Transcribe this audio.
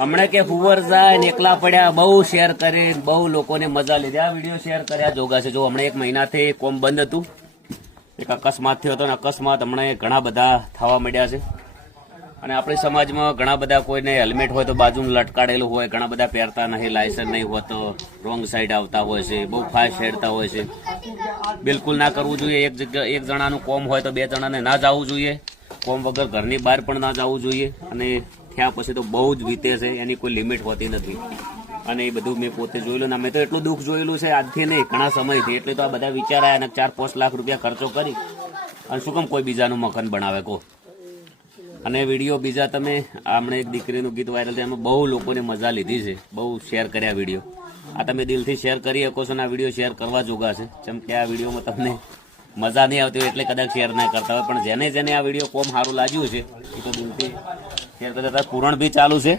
હમણાં કે ફુવર જાય ને એકલા પડ્યા બહુ શેર કરી બહુ લોકોને મજા લીધી આ વિડીયો શેર કર્યા જોગા છે જો હમણાં એક મહિનાથી કોમ બંધ હતું એક અકસ્માત થયો હતો અને અકસ્માત હમણાં ઘણા બધા થવા માંડ્યા છે અને આપણી સમાજમાં ઘણા બધા કોઈને હેલ્મેટ હોય તો બાજુમાં લટકાડેલું હોય ઘણા બધા પહેરતા નહીં લાયસન્સ નહીં હોતો રોંગ સાઈડ આવતા હોય છે બહુ ફાસ્ટ હેડતા હોય છે બિલકુલ ના કરવું જોઈએ એક જગ્યા એક જણાનું કોમ હોય તો બે જણાને ના જવું જોઈએ કોમ વગર ઘરની બહાર પણ ના જવું જોઈએ અને થયા પછી તો બહુ જ વીતે છે એની કોઈ લિમિટ હોતી નથી અને એ બધું મેં પોતે જોયેલું ને મેં તો એટલું દુઃખ જોયેલું છે આજથી નહીં ઘણા સમયથી એટલે તો આ બધા વિચાર આવ્યા અને 4-5 લાખ રૂપિયા ખર્ચો કરી અને શું કેમ કોઈ બીજાનું મકાન બનાવે કહો અને વિડીયો બીજા તમે હમણાં એક દીકરીનું ગીત વાયરલ થયું એમાં બહુ લોકોને મજા લીધી છે બહુ શેર કર્યા વિડીયો આ તમે દિલથી શેર કરી શકો છો ને આ વિડીયો શેર કરવા જોગા છે જેમ કે આ વિડીયોમાં તમને મજા નહીં આવતી હોય એટલે કદાચ શેર ના કરતા હોય પણ જેને જેને આ વિડીયો કોમ સારું લાગ્યું છે એ તો દિલથી શેર કરતા પૂરણ બી ચાલુ છે